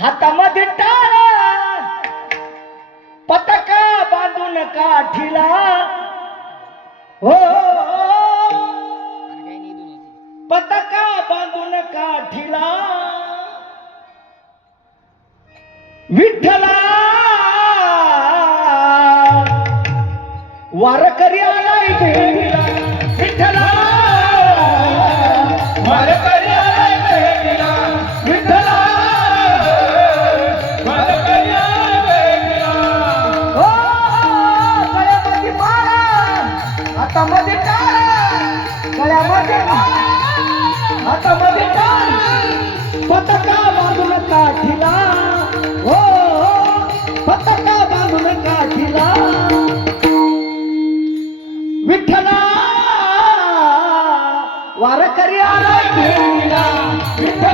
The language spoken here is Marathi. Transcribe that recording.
हातामध्ये टाळा पताका बांधून काठीला हो पताका बांधून काठीला विठ्ठला वारकरी आलाय भेटीला विठ्ठला वारकरी आलाय भेटीला विठ्ठला वारकरी आलाय भेटीला हो गळ्यामध्ये माळा हातामध्ये टाळा गळ्यामध्ये माळा हातामध्ये टाळा पताका बांधून काठीला हो पताका बांधून काठीला विठ्ठला वारकरी आलाय भेटीला विठ्ठला